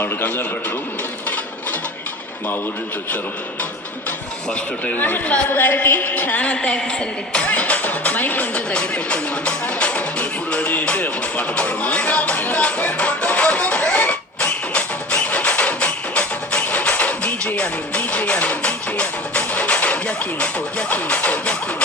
ఆవిడ కంగారు పెట్టరు, మా ఊరి నుంచి వచ్చారు. ఫస్ట్ టైం మోహన్ బాబు గారికి చాలా థ్యాంక్స్ అండి. మైక్ కొంచెం దగ్గర పెట్టుకున్నాం. ఎప్పుడు రెడీ అయితే అప్పుడు పాట పాడమ్మా. DJ Anil, DJ Anil, DJ Anil, Yakin, Yakin, Yakin.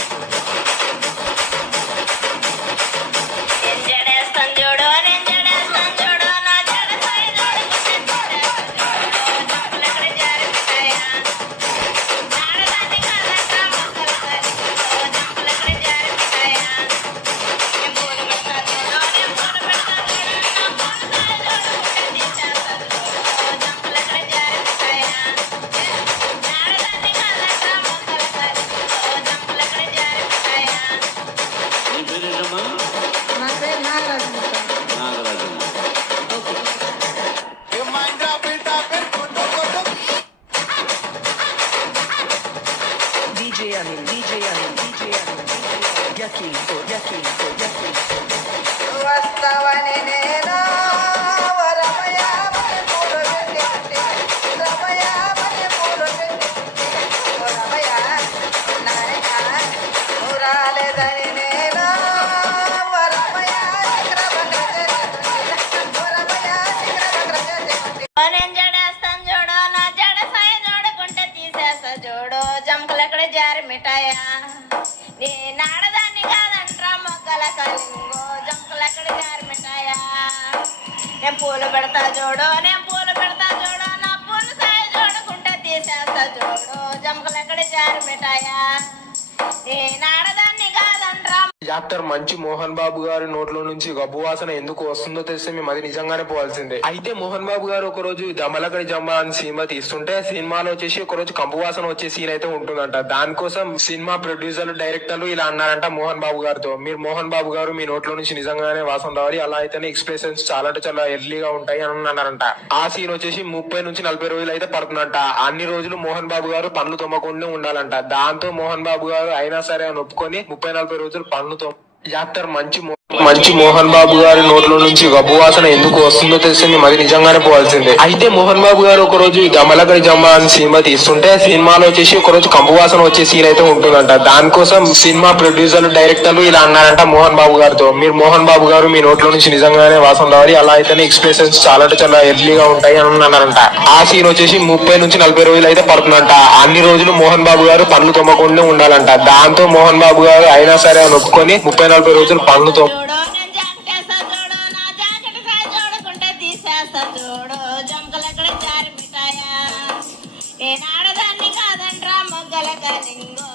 DJ Anil, DJ Anil, DJ Anil, Yakin, Yakin, Yakin. జారి మిఠాయా నీ నాడదాన్ని కాదంట్రా మొగ్గల కలింగో జంకులక్కడ జారి మిఠాయా. నేను పూలు పెడతా చూడు, నేను పూలు పెడతా చూడు, నా పూలు సాయి చూడకుంటే తీసేస్తా చూడు జంకులక్కడ జారి మిఠాయా నీ నాడదాన్ని కాదంట్రా. యాక్టర్ మంచి మోహన్ బాబు గారి నోట్లో నుంచి గబ్బు వాసన ఎందుకు వస్తుందో తెలిస్తే మేము అది నిజంగానే పోవాల్సిందే. అయితే మోహన్ బాబు గారు ఒక రోజు దమలకడి జమ్మ అని సినిమా తీస్తుంటే సినిమాలో వచ్చేసి ఒక రోజు కంపు వాసన వచ్చే సీన్ అయితే ఉంటుందంట. దానికోసం సినిమా ప్రొడ్యూసర్లు డైరెక్టర్లు ఇలా అన్నారంట మోహన్ బాబు గారితో, మీరు మోహన్ బాబు గారు మీ నోట్లో నుంచి నిజంగానే వాసన రావాలి, అలా అయితేనే ఎక్స్ప్రెషన్స్ చాలా అంటే చాలా ఎర్లీగా ఉంటాయి అని అన్నారంట. ఆ సీన్ వచ్చేసి 30 నుంచి 40 రోజులు అయితే పడుతుందంట. అన్ని రోజులు మోహన్ బాబు గారు పనులు తొమ్మకుండా ఉండాలంట. దాంతో మోహన్ బాబు గారు అయినా సరే అని ఒప్పుకొని 30-40 రోజులు పనులు యాక్టర్ మంచి మోహన్ బాబు గారి నోట్లో నుంచి గబ్బు వాసన ఎందుకు వస్తుందో తెలిస్తే మేము అది నిజంగానే పోవాల్సిందే. అయితే మోహన్ బాబు గారు ఒక రోజు దమలకడి జమ్మ అని సినిమా తీస్తుంటే సినిమాలో వచ్చేసి ఒక రోజు కంపు వాసన వచ్చే సీన్ అయితే ఉంటుందంట. దానికోసం సినిమా ప్రొడ్యూసర్లు డైరెక్టర్లు ఇలా అన్నారంట మోహన్ బాబు గారితో, మీరు మోహన్ బాబు గారు మీ నోట్లో నుంచి నిజంగానే వాసన రావాలి, అలా అయితేనే ఎక్స్ప్రెషన్స్ చాలా అంటే చాలా ఎర్లీగా ఉంటాయి అని అన్నారంట. ఆ సీన్ వచ్చేసి 30 నుంచి 40 రోజులు అయితే పడుతుందంట. అన్ని రోజులు మోహన్ బాబు గారు పనులు తొమ్మకుండా ఉండాలంట. దాంతో మోహన్ బాబు గారు అయినా సరే అని ఒప్పుకొని 30-40 రోజులు పనులు నాడదాన్ని కాదంట్రా మొగ్గల కలింగో